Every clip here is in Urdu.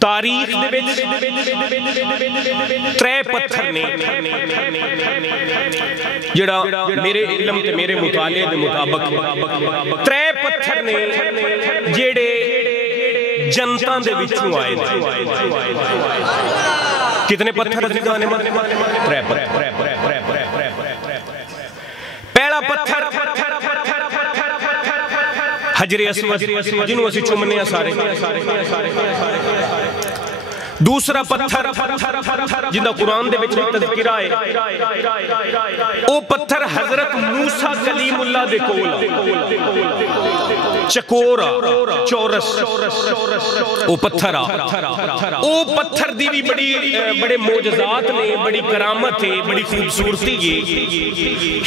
تاریخ دے وچ ترے پتھر نے جڑا میرے علم تے میرے مطالعے دے مطابق ترے پتھر نے جڑے جنتاں دے وچوں آئے نے. کتنے پتھر عزیزان؟ ترے پتھر. پہلا پتھر حجر اسود جنہوں اسی چومنے ہیں سارے. دوسرا پتھر جنہاں قرآن دے وچ تذکرہ ہے او پتھر حضرت موسیٰ کلیم اللہ دے کول چکورا چورس او پتھر او پتھر دی بھی بڑے معجزات نے، بڑی کرامت ہے، بڑی خوبصورتی ہے.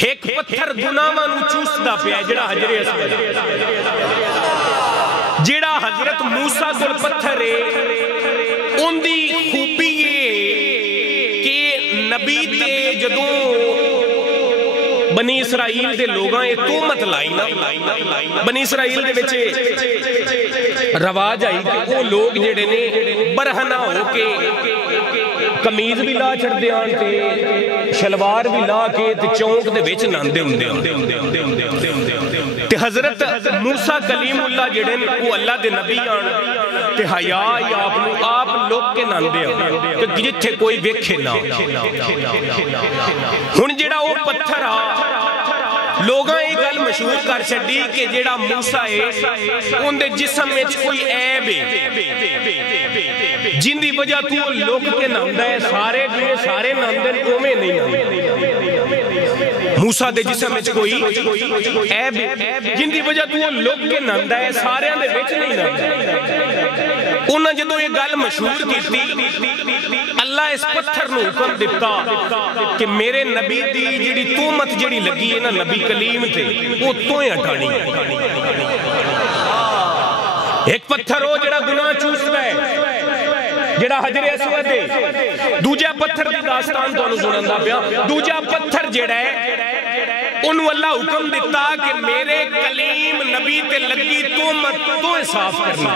ایک پتھر گناہاں نوں چوسدا پیا جڑا حجر اسود جڑا حضرت موسیٰ کول پتھر ہے. ان دی خوبی یہ کہ نبی تے جدوں بنی اسرائیل دے لوگاں یہ تومت لائی نا، بنی اسرائیل دے وچ رواج آئی کہ وہ لوگ جڑے نے برہنہ ہو کے کمیز بھی لا چھڑ دیاں تے شلوار بھی لا کے تے چونک دے وچ ناندے ہوندے تے حضرت موسیٰ کلیم اللہ جڑے نے وہ اللہ دے نبی آن تے حیا یا آپ لوگ کے ناندے ہیں کہ جتھے کوئی ویکھے نہ. ہن جڑا وہ پتھر لوگاں یہ گل مشہور کر چھڈی کہ جڑا موسیٰ ہے ان دے جسم وچ کوئی عیب ہے جن دی وجہ تو لوگ کے نامدا ہے سارے جویں سارے نامدے اوویں نہیں نامدے. موسیٰ دے جسم وچ کوئی عیب جن دی وجہ تو لوگ کے نامدا ہے سارے دے وچ نہیں نامدا. انہاں جدوں یہ گل مشہور کیتی اللہ اس پتھر نو حکم دیتا کہ میرے نبی دی جڑی تومت جڑی لگی ہے نا نبی کلیم تے وہ تویں ہٹانی. ایک پتھر ہو جڑا گناہ چوسدا ہے جڑا حجر اسود ہے. دوجا پتھر دی داستان تانوں سناندا پیا. دوجا پتھر جڑا ہے انہوں اللہ حکم دیتا کہ میرے کلیم نبی تے لگی تومت تو صاف کرنا،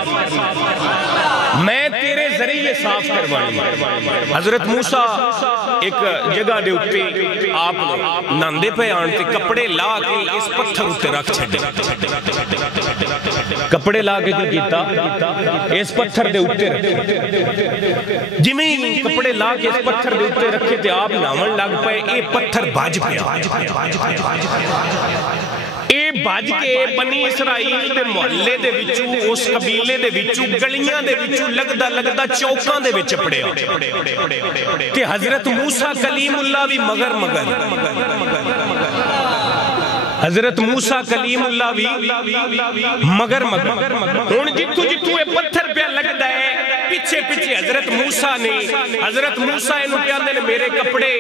میں تیرے ذریعے صاف کروائیں. حضرت موسیٰ ایک جگہ دے اٹھے آپ ناندے پہ آنتے کپڑے لا کے اس پتھر اٹھے رکھ چھڑے. کپڑے لا کے کیتا اس پتھر دے اٹھے رکھے. جمیں کپڑے لا کے اس پتھر دے اٹھے رکھے تھے آپ ناون لگ پائے اے پتھر باج پیا. اے باج کے بنی اسرائیل دے محلے دے وچوں اس قبیلے دے وچوں گلیاں دے وچوں لگدا چوکاں دے وچ پڑیا تے حضرت موسیٰ کلیم اللہ بھی مگر حضرت موسیٰ کلیم اللہ بھی مگر ہن جتھوں اے پتھر پہ لگدا ہے پیچھے حضرت موسیٰ انہوں کہندے نے میرے کپڑے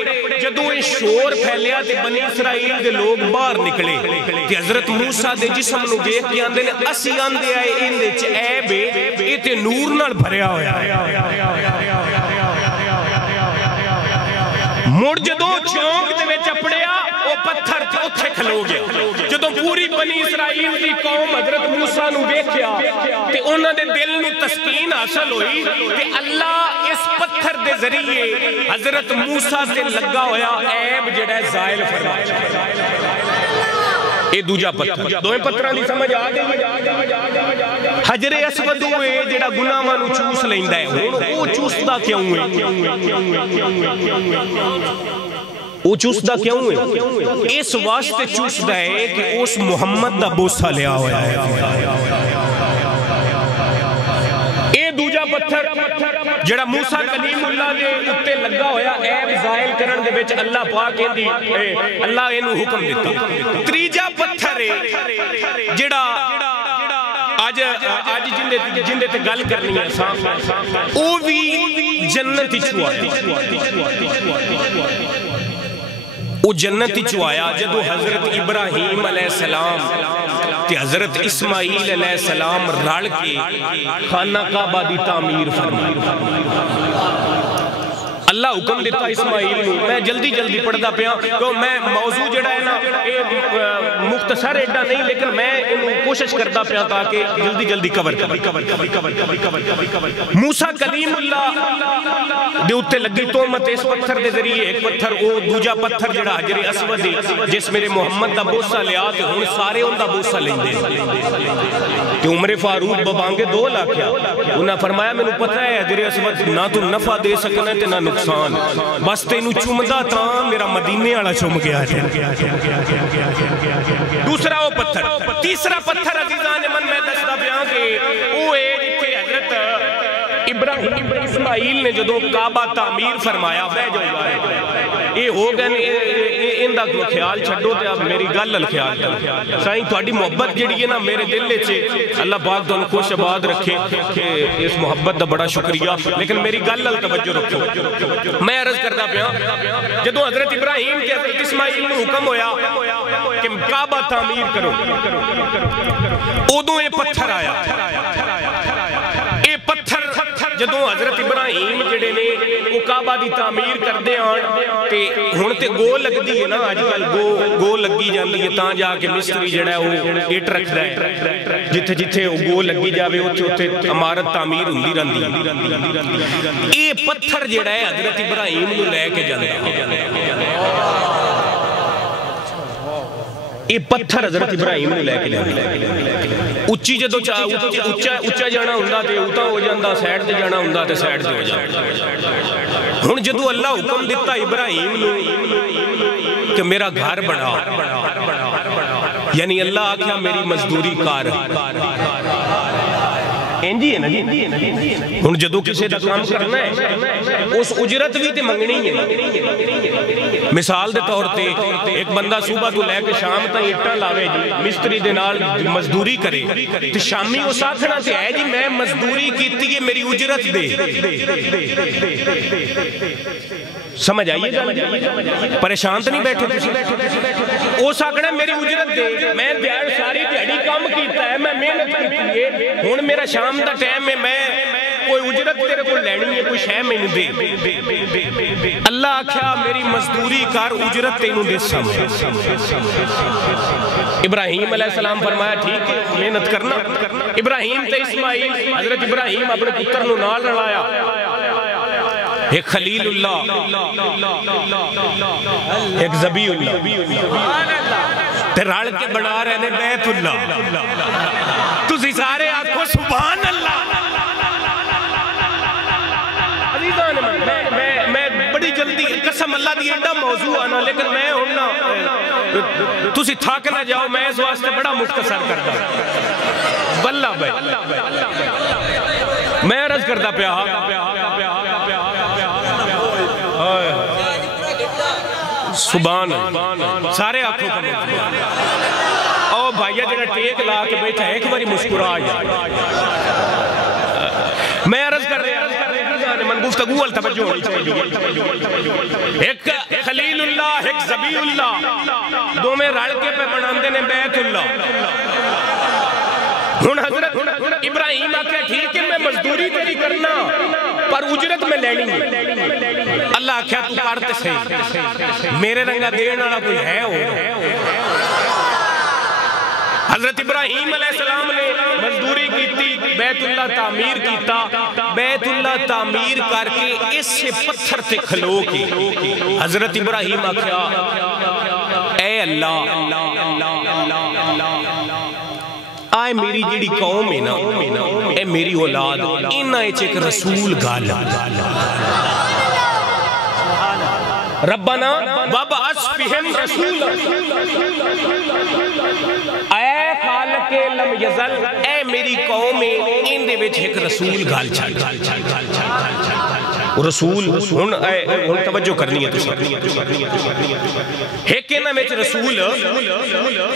جدوں یہ شور پھیلیا تے بنی اسرائیل دے لوگ باہر نکلے تے حضرت موسیٰ دے جسم نو دیکھ کے آندے نے اسی آندے آئے ان دے چ عیب اے تے نور نال بھریا ہویا. مڑ جدوں چونک دے وچ اپڑیا او پتھر تے اوتھے کھلو گیا. جدوں پوری بنی اسرائیل دی قوم حضرت موسیٰ نو ویکھیا تے انہاں دے دل نو تسکین حاصل ہوئی تے اللہ اس پتھر دے ذریعے حضرت موسیٰ تے لگا ہویا عیب جڑا ہے زائل فرمایا. اے دوجا پتھر دوئے پتھراں دی سمجھ آ گئی. حجر اسود ہوئے جڑا گناہاں نوں چوس لیندا ہے او چوسدا کیوں ہے؟ وہ چوسدہ کیوں ہے؟ اس واسطے چوسدہ ہے کہ اس محمد دا بوسہ لیا ہوا ہے. اے دوجا پتھر جڑا موسیٰ کلیم اللہ دے اتے لگا ہویا عیب زائل کرن دے وچ اللہ پاک اللہ اینو حکم دیتا. تریجا پتھر ہے جڑا آج جندے تے گل کرنی ہے او بھی جنت ہی چھوا ہے. وہ جنتی چوایا جدو حضرت ابراہیم علیہ السلام تے حضرت اسماعیل علیہ السلام رڑ کے خانہ کعبہ دی تعمیر فرمائی. اللہ حکم دیتا اسماعیل نو، میں جلدی جلدی پڑھدا پیا کہ میں موضوع جڑا ہے نا مختصر ایڈا نہیں، لیکن میں کوشش کردا پیا تاکہ جلدی جلدی کور موسیٰ کلیم اللہ دے اوتے لگی تہمت اس پتھر دے ذریعے، ایک پتھر او دوجا پتھر جڑا حجر اسود جس میرے محمد دا بوسہ لیا تے ہن سارے اون دا بوسہ لیندے تے عمر فاروق ببانگے دو لاکھیا، انہاں فرمایا مینوں پتہ ہے حجر اسود نہ تو نفع دے سکنا تے نہ نقصان، بس تینوں چومدا تاں میرا مدینے والا چوم گیا ہے۔ دوسرا وہ پتھر، تیسرا پتھر عزیزان من میں دستا پیا کہ وہ ہے جتھے حضرت ابراہیم اسماعیل نے جدوں کعبہ تعمیر فرمایا، بہ جاؤ یہ ہو گئے ان دا خیال چھڈو تے اب میری گل ال خیال کرو سائیں، تہاڈی محبت جڑی ہے نا میرے دل وچ، اللہ پاک تانوں خوش آباد رکھے کہ اس محبت دا بڑا شکریہ، لیکن میری گل ال توجہ رکھو۔ میں عرض کردا پیا جدوں حضرت ابراہیم تے حضرت اسماعیل نوں حکم ہویا کہ کعبہ تعمیر کرو، ادوں یہ پتھر آیا، یہ پتھر جدوں حضرت ابراہیم جڑے نے وہ کعبہ دی تعمیر کردے آن تے ہن تے گو لگدی ہے نا، اج کل گو لگی جاندی ہے تاں جا کے مستری جڑا ہے وہ اٹ رکھدا ہے، جتھے جتھے وہ گو لگی جاوے اوتھے عمارت تعمیر ہوندی رہندی ہے۔ یہ پتھر جڑا ہے حضرت ابراہیم نوں لے کے جاندا، یہ پتھر حضرت ابراہیم نے لے کے جانا، اچھی جدو اچھا جانا ہوندا تے اوتا ہو جاندا، سائڈ تے جانا ہوندا تے سائڈ تے ہو جاندا۔ ہن جدو اللہ حکم دیتا ابراہیم نے کہ میرا گھر بنا، یعنی اللہ آکھیا میری مزدوری کار انجی ہے نا جی، ہن جدو کسی دا کام کرنا ہے اس اجرت بھی تے منگنی ہے۔ مثال دے طور تے ایک بندہ صبح تو لے کے شام تائیں اٹھا لاوے جی، مستری دے نال مزدوری کرے تے شامی وہ ساتھنا تے ہے جی میں مزدوری کیتی ہے میری اجرت دے، سمجھ آئیے گا؟ پریشان تو نہیں بیٹھے، وہ ساکڑا میری اجرت دے، میں دیار ساری دیاری کام کیتا ہے، میں محنت کیتی ہے، ہن میرا شام دا ٹائم ہے، میں کوئی اجرت تیرے کو لینی ہے، کوئی شے میں دے۔ اللہ آکھیا میری مزدوری کار اجرت تینوں دے سامنے۔ ابراہیم علیہ السلام فرمایا ٹھیک ہے محنت کرنا۔ ابراہیم تے اسماعیل، حضرت ابراہیم اپنے پتر نو نال رلایا، ایک خلیل اللہ، ایک ذبی اللہ، تے رل کے بنا رہے نے بیت اللہ۔ تسی سارے آکھو سبحان اللہ۔ میں بڑی جلدی قسم اللہ دی ایڈا موضوع آنا، لیکن میں ہونا تسی تھاک نہ جاؤ، میں اس واسطے بڑا مختصر کرتا واللہ بھائی، میں عرض کرتا پیا سبحان سارے آنکھوں کا مطلب او بھائیہ جنہا ٹیک لا کے بیٹھا ایک باری مسکرا آیا۔ میں عرض کر رہے ہیں من گفتگو التوجہ ہونی چاہیے، ایک خلیل اللہ ایک ذبی اللہ، دو میں رڑ کے پہ بناندے نے بیت اللہ۔ ہن حضرت ابراہیم آکھا ٹھیک ہے میں مزدوری تیری کرنا پر اجرت میں لینی ہے۔ اللہ آکھا تو کرتے صحیح، میرے رنگا دین والا کوئی ہے ہو۔ حضرت ابراہیم علیہ السلام نے مزدوری کیتی، بیت اللہ تعمیر کیتا، بیت اللہ تعمیر کر کے اس سے پتھر تے کھلو کے حضرت ابراہیم آکھا اے اللہ، آئے میری جیڑی قوم ہے نا، اے میری اولاد، انہاں ایک رسول گالا، ربنا وابعث فیہم رسولا، اے خالق لم یزل، اے میری قوم ہے ان دے وچ ایک رسول گال چھڑ رسول ہن توجہ کرنی ہے تو ایک انہاں وچ رسول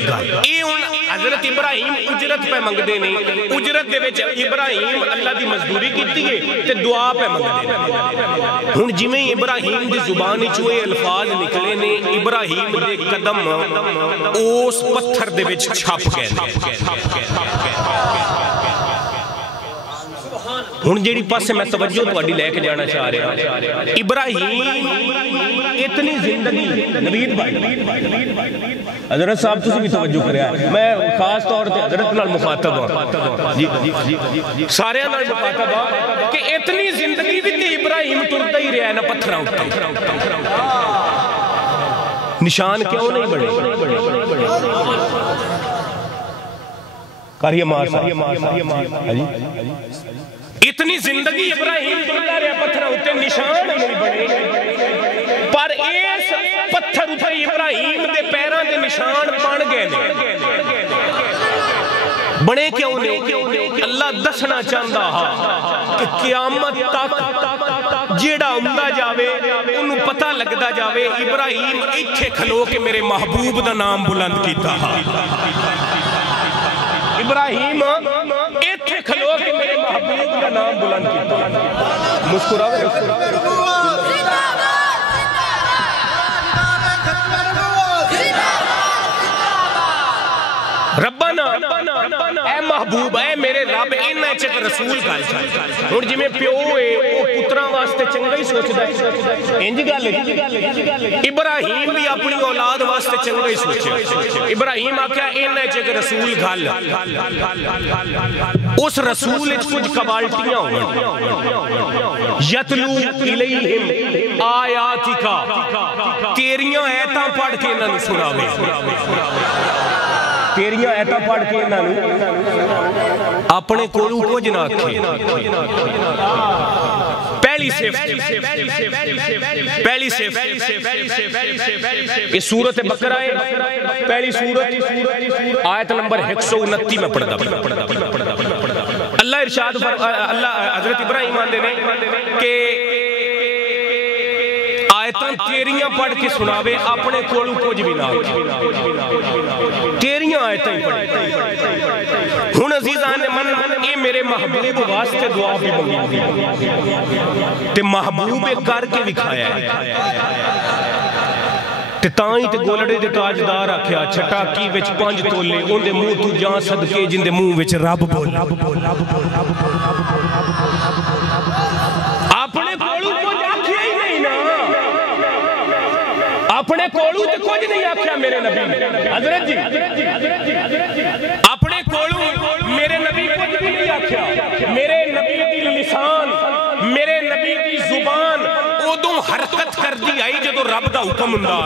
گال، اے ہن حضرت ابراہیم اجرت پہ منگ دے نہیں، اجرت دے وچ ابراہیم اللہ دی مزدوری کیتی ہے تے دعا پہ منگ دے۔ ہن جویں ابراہیم دی زبان وچ ہوئے الفاظ نکلے نے، ابراہیم دے قدم اس پتھر دے وچ چھپ گئے۔ ہن جیڑی پاسے میں توجہ تواڈی لے کے جانا چاہ رہا ابراہیم اتنی زندگی نوید بھائی حضرت صاحب تسی بھی توجہ کریا ہے میں خاص طور تے حضرت نال مخاطب ہوں جی سارے نال مخاطب ہوں کہ اتنی زندگی بھی تے ابراہیم ٹرتا ہی رہا ہے نا پتھراں اُتے نشان کیوں نہیں بڑے کاریہ مار اتنی زندگی ابراہیم ٹرتا رہا پتھراں اُتے نشان نہیں بڑے پر اس پتھر اُتے ابراہیم دے پیراں دے نشان بن گئے بنے کیوں نہیں اللہ دسنا چاہتا کہ قیامت تک جیڑا عمدہ جاوے انہوں پتہ لگتا جاوے ابراہیم ایتھے کھلو کے میرے محبوب دا نام بلند کیتا ابراہیم ایتھے کھلو کے میرے محبوب دا نام بلند کیتا مسکراوے ربنا اے محبوب اے میرے رب انہیں چک رسول گل اور جی میں پیو ہے وہ پتران واسطے چنگا ہی سوچ دا ہے انجی گل ہے ابراہیم بھی اپنی اولاد واسطے چنگا ہی سوچ ابراہیم آکھا انہیں چک رسول گل اس رسول کچھ قبالٹیاں ہوئے یتلو الیہم آیاتکا تیریاں ایتاں پڑھ کے انہوں سناوے تیریاں ایتا پڑھ کے انہوں اپنے کولو کو جنا کھے پہلی سیفٹی اس سورت بقرہ ہے پہلی سورت آیت نمبر 129 میں پڑھتا اللہ ارشاد اللہ حضرت ابراہیم آندے نے کہ آیتاں تیریاں پڑھ کے سناوے اپنے کولو کچھ بھی نہ تیریاں آیتاں پڑھ ہن عزیزان من اے میرے محبوب واسطے دعا بھی مانگی تے محبوب کر کے دکھایا ہے تے تائیں تے گولڑے دے تاجدار آکھیا چھٹا کی وچ 5 تولے اون دے منہ تو جان صدقے جن دے منہ وچ رب بول اپنے کولو کچھ آکھیا ہی نہیں نا اپنے کولو تے کچھ نہیں آکھیا میرے نبی حضرت جی اپنے کولو میرے نبی کچھ بھی نہیں آکھیا میرے نبی دی لسان میرے نبی دی زبان ادوں حرکت کر دی آئی جدو رب دا حکم ہوندا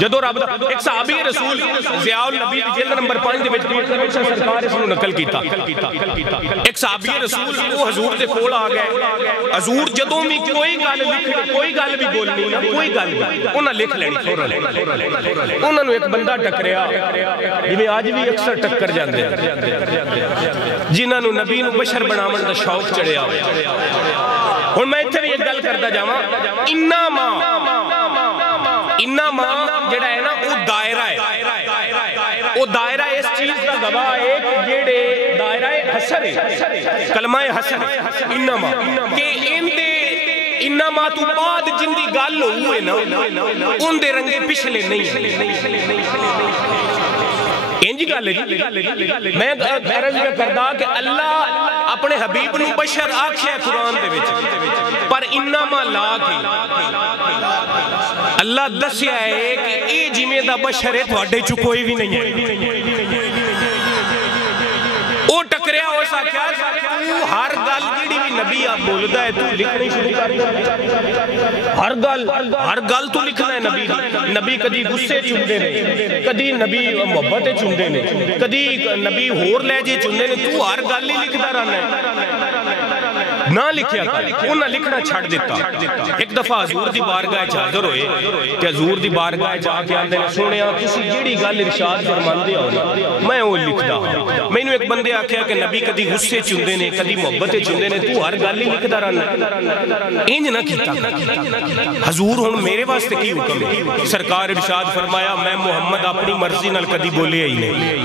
جدو رب دا ایک صحابی رسول ضیاء النبی جلد نمبر 5 دے وچ سرکار اس نو نقل کیتا ایک صحابی رسول وہ حضور دے کول آ گئے حضور جدوں بھی کوئی گل بھی بولنی نہ کوئی گل انہاں لکھ لینی فوراً انہاں نو ایک بندہ ٹکریا جویں اج بھی اکثر ٹکر جاندے جنہاں نو نبی نو بشر بناون دا شوق چڑھیا ہن میں ایتھے بھی ایک گل کردا جاواں انما جڑا ہے نا وہ دائرہ ہے وہ دائرہ اس چیز کا گواہ ہے کہ جڑے دائرہ حشر ہے کلمہ حشر انما کہ انما تو بعد جن دی گل ہوئے نا ان دے رنگے پچھلے نہیں انجی گل ہے میں عرض کردا کہ اللہ اپنے حبیب نو بشر آکھیا قرآن دے وچ پر انما لا کے اللہ دسیا ہے کہ اے جویں دا بشر ہے تواڈے چ کوئی بھی نہیں ہے او ٹکریا ہو سکیا ہر گل جیڑی بھی نبی آپ بولدا ہے تو لکھنی شروع کر ہر گل تو لکھنا ہے نبی کدی غصے چوندے نے کدی نبی محبت چوندے نے کدی نبی ہور لے جے چوندے نے تو ہر گل ہی لکھدا رہنا ہے نہ لکھیا کر انہاں لکھنا چھڑ دیتا ایک دفعہ حضور دی بارگاہ حاضر ہوئے کہ حضور دی بارگاہ جا کے آندے نے سنیا تسی جیڑی گل ارشاد فرماندے ہو میں وہ لکھدا مینوں ایک بندے آکھیا کہ نبی کدی غصے چوندے نے کدی محبت چوندے نے تو ہر گل ہی لکھدا رہنا انج نہ کیتا حضور ہن میرے واسطے کی حکم ہے سرکار ارشاد فرمایا میں محمد اپنی مرضی نال کدی بولیا ہی نہیں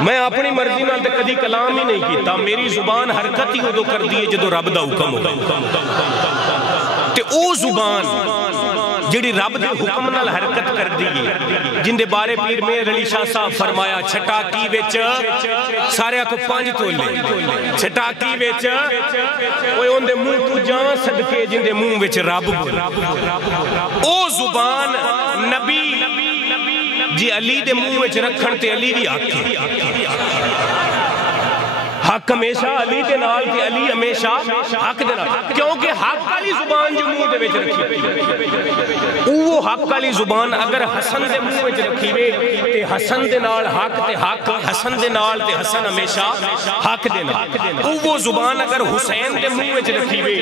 میں اپنی مرضی نال تے کدی کلام ہی نہیں کیتا میری زبان حرکت ہی ادو کر دی جدو رب دا حکم ہو تے او زبان جڑی رب دے حکم نال حرکت کر دیئے جن دے بارے پیر مہر علی شاہ صاحب فرمایا چھٹاکی ویچ سارے کو 5 تولے چھٹاکی ویچ اوہ ان دے منہ تو جان صدقے جن دے منہ ویچ رب بول او زبان نبی جی علی دے منہ ویچ رکھن تے علی بھی آکھے حق ہمیشہ علی دے نال تے علی ہمیشہ حق دے نال کیونکہ حق والی زبان جو منہ دے وچ رکھی وہ حق والی زبان اگر حسن دے منہ وچ رکھی وے تے حسن دے نال حق تے حق حسن دے نال تے حسن ہمیشہ حق دے نال وہ زبان اگر حسین دے منہ وچ رکھی وے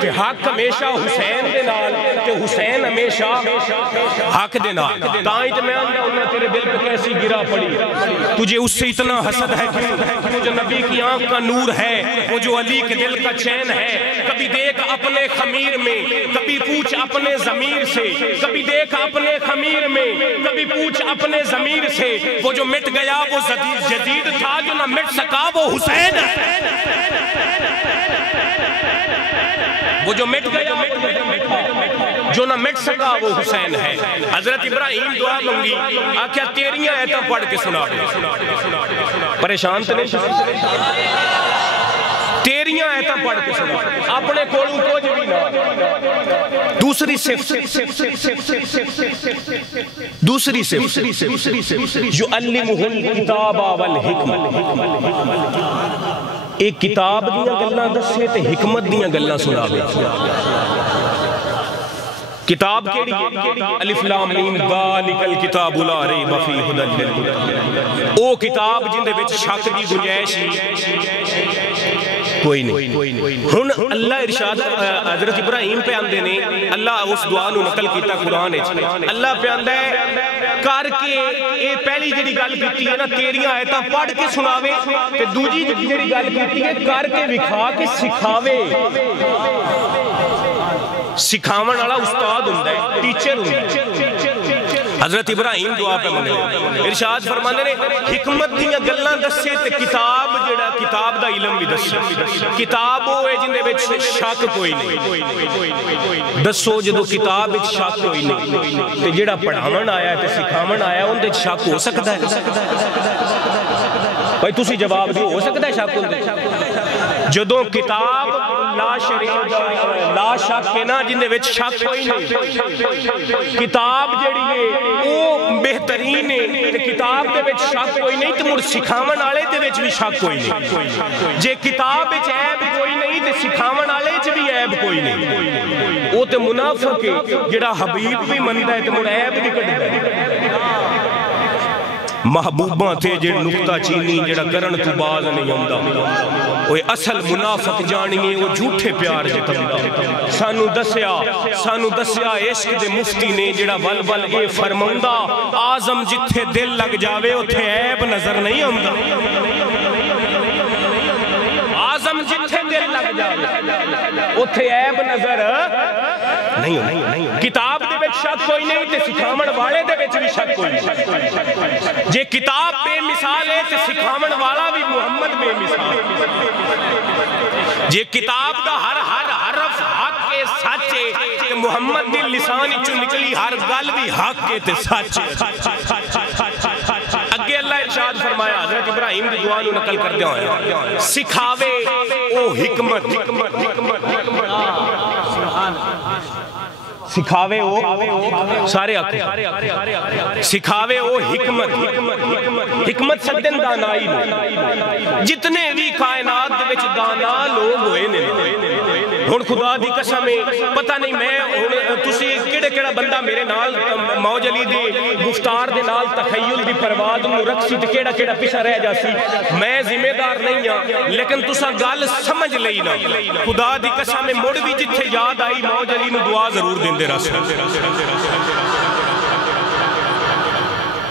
تے حق ہمیشہ حسین دے نال تے حسین ہمیشہ حق دے نال تائیں تے میں انہاں تیرے دل پہ کیسی گرا پڑی تجھے اس سے اتنا حسد ہے کیوں جو نبی کی آنکھ کا نور ہے وہ جو علی کے دل کا چین ہے کبھی دیکھ اپنے خمیر میں کبھی پوچھ اپنے ضمیر سے کبھی دیکھ اپنے خمیر میں کبھی پوچھ اپنے ضمیر سے وہ جو مٹ گیا وہ جدید تھا جو نہ مٹ سکا وہ حسین ہے وہ جو مٹ گیا جو نہ مٹ سکا وہ حسین ہے حضرت ابراہیم دعا مانگی آکھیا تیریاں ایتاں پڑھ کے سنا پریشان تو نہیں تیریاں ایتاں پڑھ کے سنا اپنے کولوں کچھ بھی نہ دوسری صفت یعلمہ الکتاب والحکمہ ایک کتاب دیاں گلاں دسے تے حکمت دیاں گلاں سناوے کتاب کیڑی الف لام میم ذالک الکتاب لا ریب فیہ ھدی للمتقین او کتاب جن دے وچ شک دی گنجائش کوئی نہیں ہن اللہ ارشاد حضرت ابراہیم پہ آندے نے اللہ اس دعا نو نقل کیتا قرآن وچ اللہ پہ آندا ہے کر کے اے پہلی جڑی گل کیتی ہے نا تیریاں آیتاں پڑھ کے سناوے تے دوجی جڑی گل کیتی ہے کر کے وکھا کے سکھاوے سکھاون والا استاد ہوندا ہے ٹیچر ہوندا ہے حضرت ابراہیم دعا پہ منگے ارشاد فرماندے نے حکمت دیاں گلاں دسے تے کتاب جڑا کتاب دا علم بھی دسے کتاب ہوئے جن دے وچ شک کوئی نہیں دسو جدو کتاب وچ شک کوئی نہیں تے جڑا پڑھاون آیا تے سکھاون آیا ان دے شک ہو سکدا ہے بھائی تسی جواب دیو ہو سکدا ہے شک ہوندے جدو کتاب لا شک ہے نا جن دے وچ شک کوئی نہیں کتاب جڑی ہے او بہترین ہے کتاب دے وچ شک کوئی نہیں تے مڑ سکھاون والے دے وچ بھی شک کوئی نہیں جے کتاب وچ عیب کوئی نہیں تے سکھاون والے وچ بھی عیب کوئی نہیں او تے منافق ہے جڑا حبیب بھی مندا ہے تے مڑ عیب بھی کڈدا ہے محبوباں تھے جڑ نکتہ چینی جڑا کرن تو باز نہیں ہوندا وہ اصل منافق جانیے وہ جھوٹے پیار جتندا سانو دسیا عشق دے مفتی نے جڑا ول اے فرماوندا آزم جتھے دل لگ جاوے اوتھے عیب نظر نہیں آوندا آزم جتھے دل لگ جاوے اوتھے عیب نظر نہیں کتاب دے وچ شک کوئی نہیں تے سکھاون والے دے وچ بھی شک کوئی نہیں جے کتاب بے مثال ہے تے سکھاون والا بھی محمد بے مثال جے کتاب دا ہر حرف حق کے سچ ہے تے محمد دی لسان وچوں نکلی ہر گل بھی حق ہے تے سچ ہے اگے اللہ ارشاد فرمایا حضرت ابراہیم دی دعا نو نقل کر دیا ہویا سکھاوے او حکمت سکھاوے او سارے آکھیں سکھاوے او حکمت سدن دانائی جتنے بھی کائنات دے وچ دانا لوگ ہوئے نے ہن خدا دی قسم پتہ نہیں میں تسی کیڑا بندہ میرے نال موج علی دی گفتار دے نال تخیل دی پرواز نو رکھسی تے کیڑا پیچھے رہ جاسی میں ذمہ دار نہیں ہاں لیکن تساں گل سمجھ لئی نا خدا دی قسم مڑ بھی جتھے یاد آئی موج علی نو دعا ضرور دیندے رسول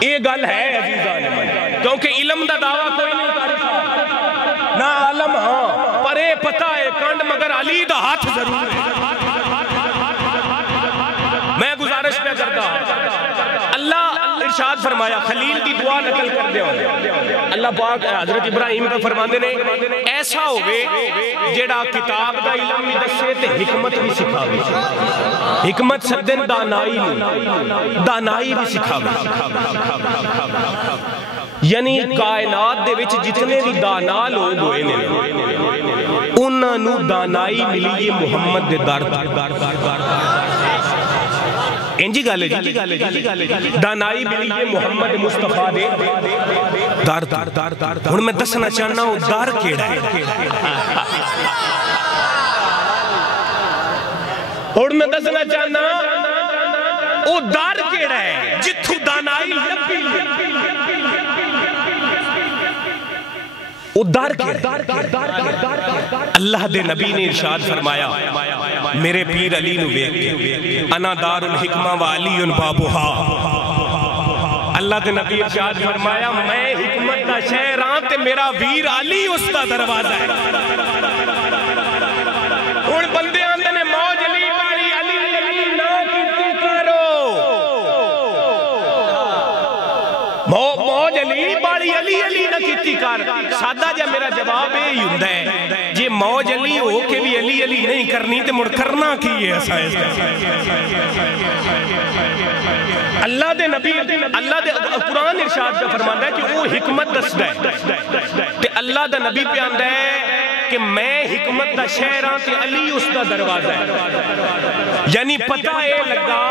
یہ گل ہے عزیزان کیونکہ علم دا دعویٰ کوئی نہیں کرتا نہ علم ہاں پر اے پتہ ہے کنڈ مگر علی دا ہاتھ ضرور ہے میں گزارش پہ کرتا اللہ ارشاد فرمایا خلیل دی دعا نقل کر دیا اللہ پاک حضرت ابراہیم کا فرماندے نے ایسا ہوئے جیڑا کتاب دا علم بھی دسے تے حکمت بھی سکھاوے حکمت سدن دانائی بھی سکھاوے یعنی کائنات دے وچ جتنے بھی دانا لوگ ہوئے نے انہاں نو دانائی ملی یہ محمد دے در انجی گالے جی دانائی ملی یہ محمد مصطفیٰ دے در ہن میں دسنا چاہنا ہوں در کیڑا ہے ہن میں دسنا چاہنا او در کیڑا ہے جتھو دانائی لبی او در کیڑا اللہ دے نبی نے ارشاد فرمایا میرے پیر علی نو ویکھ کے انا دار الحکمہ و علی بابوہا اللہ دے نبی ارشاد فرمایا میں حکمت دا شہر ہاں تے میرا ویر علی اس دا دروازہ ہے اور بندے آندے نے موج علی باری علی علی نا کیتی کرو موج علی باری علی علی نا کیتی کر سادہ جا میرا جواب ہی ہوندہ ہے جی موج علی ہو کے بھی علی علی نہیں کرنی تے مڑ کرنا کی ہے ایسا اللہ دے نبی اللہ دے قرآن ارشاد کا فرماندہ ہے کہ وہ حکمت دستا ہے تے اللہ دے نبی پہ آندہ ہے کہ میں حکمت دا شہران تے علی اس دا دروازہ ہے یعنی پتہ اے لگا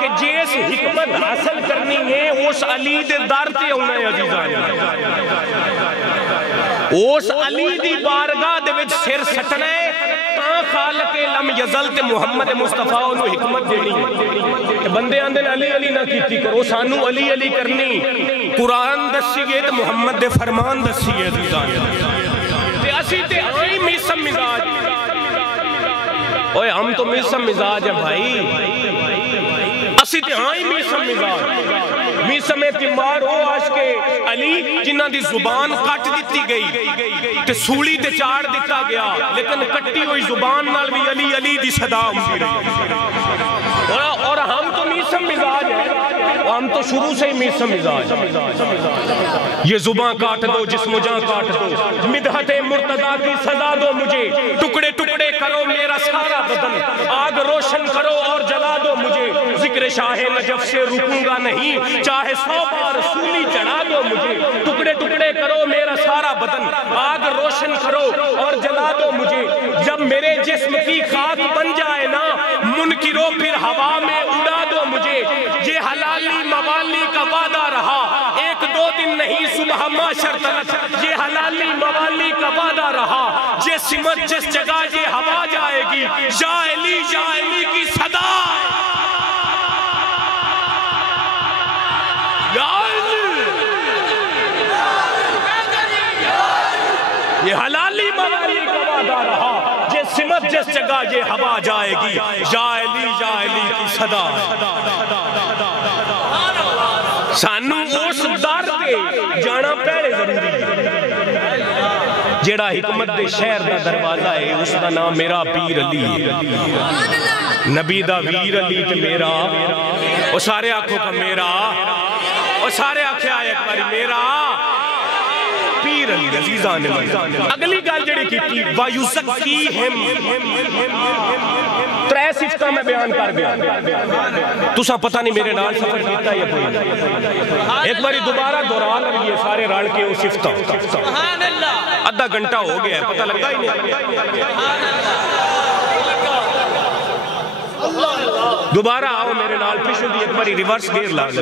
کہ جیس حکمت حاصل کرنی ہے اس علی دے در تے ہونا ہے عزیزان اس علی دی بارگاہ دے وچ سر سٹنا ہے تاں خالق لم یزل تے محمد مصطفیٰ انہوں حکمت دینی ہے بندے آندے علی علی نہ کیتی کرو سانو علی علی کرنی قرآن دسی گئے تے محمد دے فرمان دسی گئے تے اسی تے آئی میسم مزاج اوہ ہم تو میسم مزاج ہیں بھائی اسی تے آئی میسم مزاج میسم تیمار ہو عاشق علی جنہ دی زبان کٹ دیتی گئی تے سوڑی تے چاڑ دیتا گیا لیکن کٹی ہوئی زبان نال بھی علی علی دی صدا ہوتی رہی اور ہم تو میسم مزاج ہیں ہم تو شروع سے ہی میسم مزاج یہ زبان کاٹ دو جسم و جان کاٹ دو مدحت مرتضیٰ کی سزا دو مجھے ٹکڑے ٹکڑے کرو میرا سارا بدن آگ روشن کرو اور جلا دو مجھے ذکر شاہ نجف سے رکوں گا نہیں چاہے 100 بار سولی چڑھا دو مجھے ٹکڑے ٹکڑے کرو میرا سارا بدن آگ روشن کرو اور جلا دو مجھے جب میرے جسم کی خاک بن جائے نا منکرو پھر ہوا میں اڑا دو مجھے یہ حلالی موالی کا وعدہ رہا ایک دو دن نہیں صبح معاشر تلک یہ حلالی موالی کا وعدہ رہا یہ سمت جس جگہ یہ ہوا جائے گی یا علی کی صدا یہ حلالی موالی کا وعدہ رہا یہ سمت جس جگہ یہ ہوا جائے گی یا علی کی صدا سانو اس در دے جانا پہلے ضروری جیڑا حکمت دے شہر دا دروازہ ہے اس دا نام میرا پیر علی ہے نبی دا ویر علی تے میرا وہ سارے آنکھوں کا میرا وہ سارے آنکھیں آئے ایک باری میرا پیر علی عزیزان اگلی گال جڑے کی تھی وَيُزَكِّيهِمْ ترے صفتہ میں بیان کر گیا تو سا پتہ نہیں میرے نال سفر کیتا یا کوئی ایک باری دوبارہ دوران لگی ہے سارے راڑ کے وہ صفتہ ادھا گھنٹہ ہو گیا ہے پتہ لگتا ہی نہیں دوبارہ آؤ میرے نال پیشو دی ایک باری ریورس گیر لاغ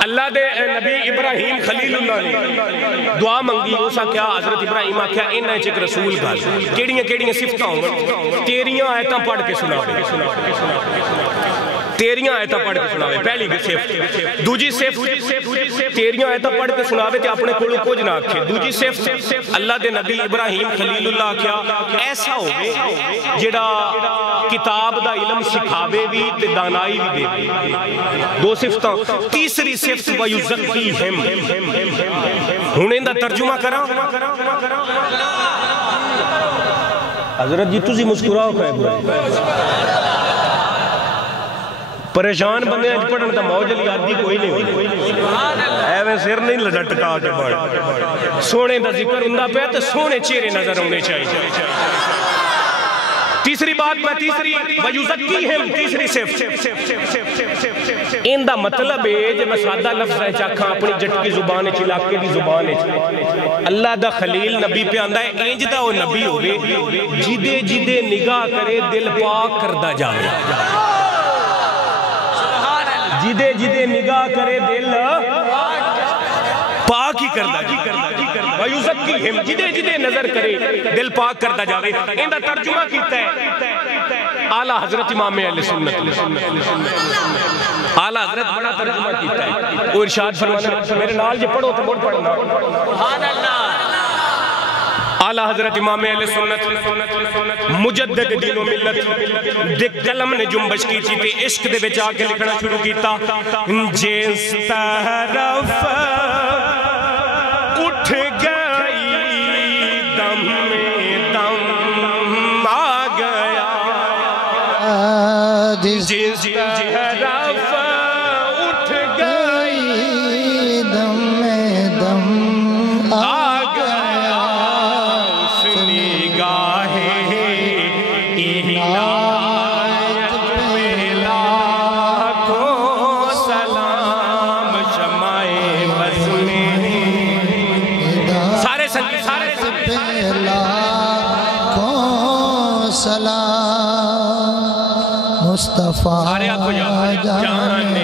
اللہ دے نبی ابراہیم خلیل اللہ نے دعا منگی اسا کیا حضرت ابراہیم آکھیا انہاں چک رسول گال کیڑیاں صفتاں ہوں تیریاں آیتاں پڑھ کے سناوے تیریاں آیتاں پڑھ کے سناوے پہلی صفت دوجی صفت تیریاں آیتاں پڑھ کے سناوے تے اپنے کولوں کچھ نہ آکھے دوجی صفت اللہ دے نبی ابراہیم خلیل اللہ کیا ایسا ہوئے جڑا کتاب دا علم سکھاوے بھی تے دانائی بھی دے دو صفتاں تیسری صفت وَيُزَكِّيهِمْ ہن ان دا ترجمہ کراں حضرت جی تسی مسکراؤ کہے پریشان بندے اج پڑھن دا موج علی آدھی کوئی نہیں ہوئی ایویں سر نہیں لٹکا کے پڑھ سونے دا ذکر ہوندا پیا تے سونے چہرے نظر ہونے چاہیے تیسری بات میں تیسری وَيُزَكِّيهِمْ تیسری صفت ان دا مطلب ہے جب میں سادہ لفظ ہے چاکھاں اپنی جٹ کی زبان ہے علاقے دی زبان ہے اللہ دا خلیل نبی پہ آندہ ہے اینج دا وہ نبی ہوئے جدے جدے نگاہ کرے دل پاک کردہ جاوے جدے جدے نگاہ کرے دل پاک ہی کردہ وَيُزَكِّيهِمْ جدے جدے نظر کرے دل پاک کردہ جاوے ان دا ترجمہ کیتا ہے اعلیٰ حضرت امام اہل سنت اعلیٰ حضرت بڑا ترجمہ کیتا ہے وہ ارشاد فرمانا میرے نال جے پڑھو تو بڑھ پڑھنا اعلیٰ حضرت امام اہل سنت مجدد دین و ملت دیکھ قلم نے جنبش کی تھی تے عشق دے بچ آ کے لکھنا شروع کیتا جس طرف اٹھ گئی دم میں دم آ گیا جس طرف اٹھ گئی دم میں دم آ گیا اس نگاہ عنایت پہ لاکھوں سلام شمع بز میں سارے سلام مصطفیٰ جان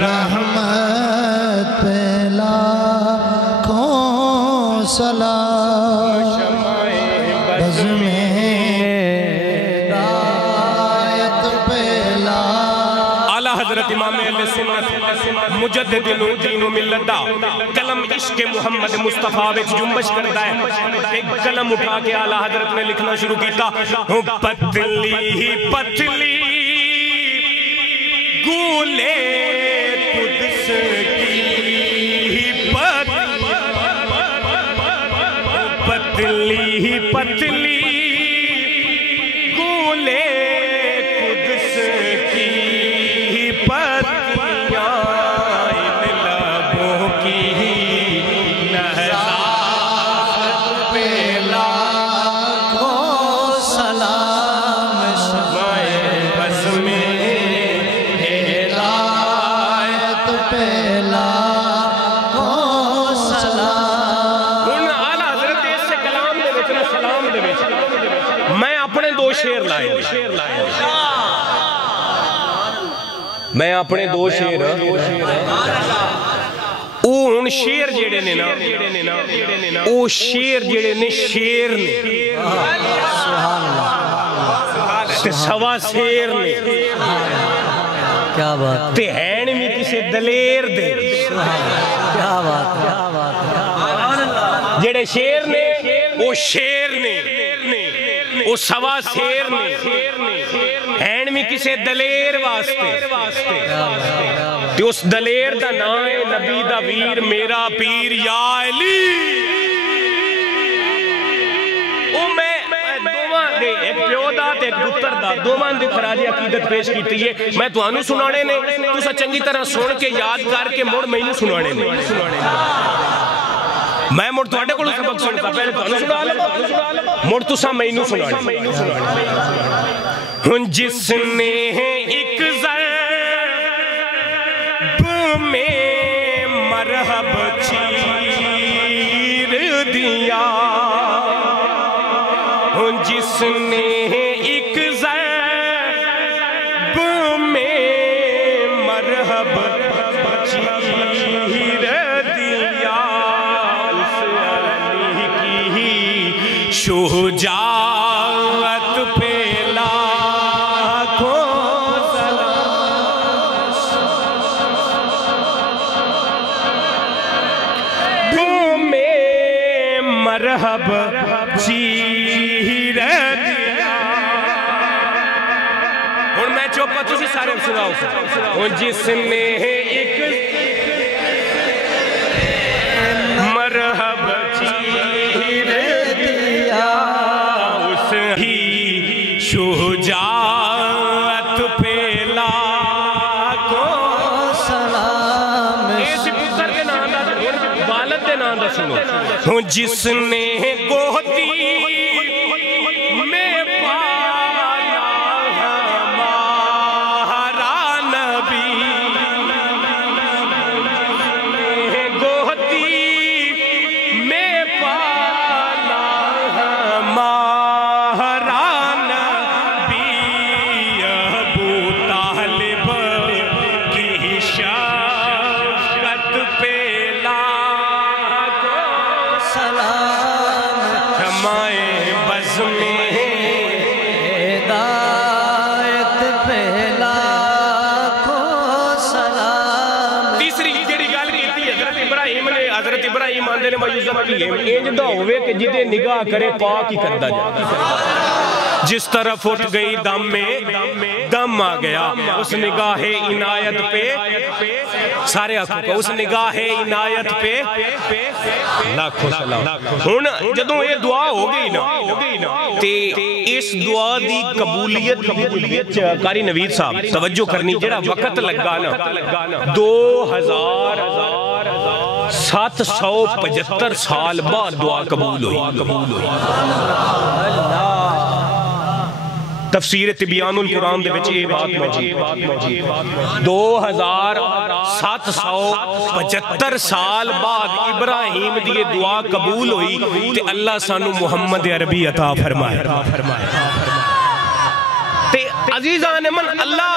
رحمت پہ لاکھوں سلام بز میں ہدایت پہ اعلیٰ حضرت امام اہل سنت مجدد دین و ملت دا قلم عشق محمد مصطفیٰ وچ جنبش کرتا ہے ایک قلم اٹھا کے اعلیٰ حضرت نے لکھنا شروع کیتا پتلی پتلی گولے قدس کی پتلی پتلی گولے قدس کی پتیاں ان لبوں کی نہضات پہ لاکھوں سلام شمع بز میں ہدایت پہ لاکھوں سلام اعلیٰ حضرت اس سے کلام دے وچ سلام دے وچ میں اپنے دو شعر لائے میں اپنے دو شعر اون شعر جڑے نے نا او شعر جڑے نے شعر نے تے سوا شعر نے کیا بات تے ہین بھی کسے دلیر دے کیا بات جڑے شعر نے او شعر نے او سوا شعر نے ہین بھی کسے دلیر واسطے تے اس دلیر دا نام ہے نبی دا ویر میرا پیر یا علی او میں دوواں دے ایک پیو دا تے ایک پتر دا دوواں دے خراج عقیدت پیش کیتی ہے میں تانوں سنانے نے تساں چنگی طرح سن کے یاد کر کے مڑ مینوں سنانے نے میں مڑ تواڈے کولوں سبق سنتا پہلے تانوں سنا لے مڑ تساں مینوں سنانے جس نے ایک ضرب میں مرحب چیر دیا جس نے ایک ضرب میں مرحب چیر دیا اس علی کی شجاعت پہ لاکھوں سلام میں مرحب چیر دیا اور میں چوپا تسی سارے سناؤ جس نے ایک مرحب چیر دیا اس ہی شجاعت پہ لاکھوں جس نے گودی میں پالا ہمارا نبی، گودی میں پالا ہمارا نبی، ابو طالب کی شفقت پہ سلام ہمائے بز میں ہدایت پہ لاکھوں سلام۔ تیسری جڑی گل کیتی حضرت ابراہیم نے، حضرت ابراہیم آندے نے معجزہ کی انج دا ہوئے کہ جدے نگاہ کرے پاک ہی کردا جائے، جس طرف اٹھ گئی دم میں دم آ گیا، اس نگاہ عنایت پہ سارے آنکھوں کا، اس نگاہ عنایت پہ لاکھوں سلام۔ ہن جدوں یہ دعا ہو گئی نا تے اس دعا دی قبولیت قاری نوید صاحب توجہ کرنی، جڑا وقت لگا نا 2775 سال بعد دعا قبول ہوئی۔ تفسیر تبیان القرآن دے وچ یہ بات موجود 2775 سال بعد ابراہیم دی دعا قبول ہوئی تے اللہ سانو محمد عربی عطا فرمائے۔ تے عزیزان من اللہ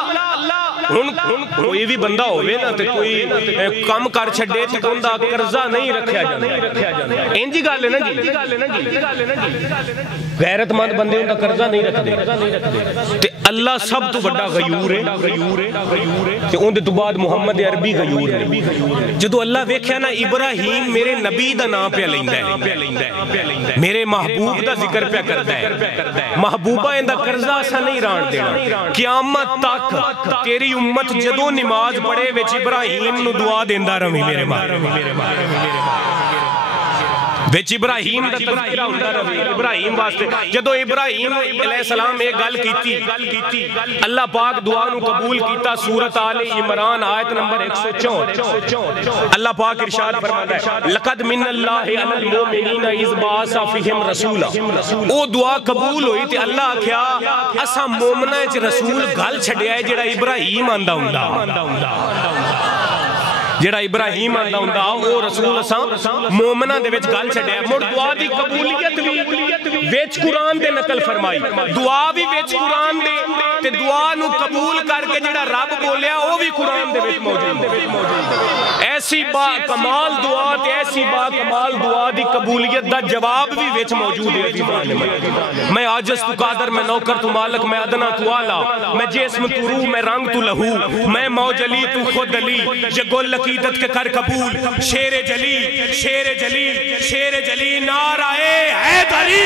کوئی بھی بندہ ہوئے نا تے کوئی کام کر چھڑے تے بندہ قرضہ نہیں رکھیا جانا، انجی گل ہے نا جی، غیرت مند بندے ان کا قرضہ نہیں رکھ دے تے اللہ سب تو بڑا غیور ہے تے ان دے تو بعد محمد عربی غیور ہے۔ جدو اللہ ویکھیا نا ابراہیم میرے نبی دا نام پہ لیندا ہے، میرے محبوب دا ذکر پہ کردا ہے، محبوبہ ان دا قرضہ اسا نہیں ران دینا، قیامت تک تیری امت جدو نماز پڑھے وچ ابراہیم نو دعا دیندا رہی میرے ماں، وچ ابراہیم دا تذکرہ ہوندا رہے ابراہیم واسطے۔ جدو ابراہیم علیہ السلام ایک گل کیتی اللہ پاک دعا نو قبول کیتا، سورۃ آل عمران آیت نمبر 164 اللہ پاک ارشاد فرماتا ہے لقد من اللہ علی المؤمنین اذ بعث فیہم رسولا، او دعا قبول ہوئی تے اللہ آکھیا اساں مومناں وچ رسول گل چھڈیا ہے جڑا ابراہیم آندا ہوندا، جڑا ابراہیم آندا ہوندا او رسول اساں مومناں دے وچ گل چھڈیا۔ مڑ دعا دی قبولیت بھی وچ قرآن دے نقل فرمائی، دعا بھی وچ قرآن دے تے دعا نو قبول کر کے جڑا رب بولیا او بھی قرآن دے وچ موجود ہے۔ ایسی با کمال دعا تے ایسی با کمال دعا دی قبولیت دا جواب بھی وچ موجود ہے۔ میں عاجز تو قادر، میں نوکر تو مالک، میں ادنا تو اعلیٰ، میں جسم تو روح، میں رنگ تو لہو، میں موج علی تو خود علی، یہ گل عقیدت کے کر قبول، شیر جلی شیر جلی شیر جلی، نعرہ حیدری۔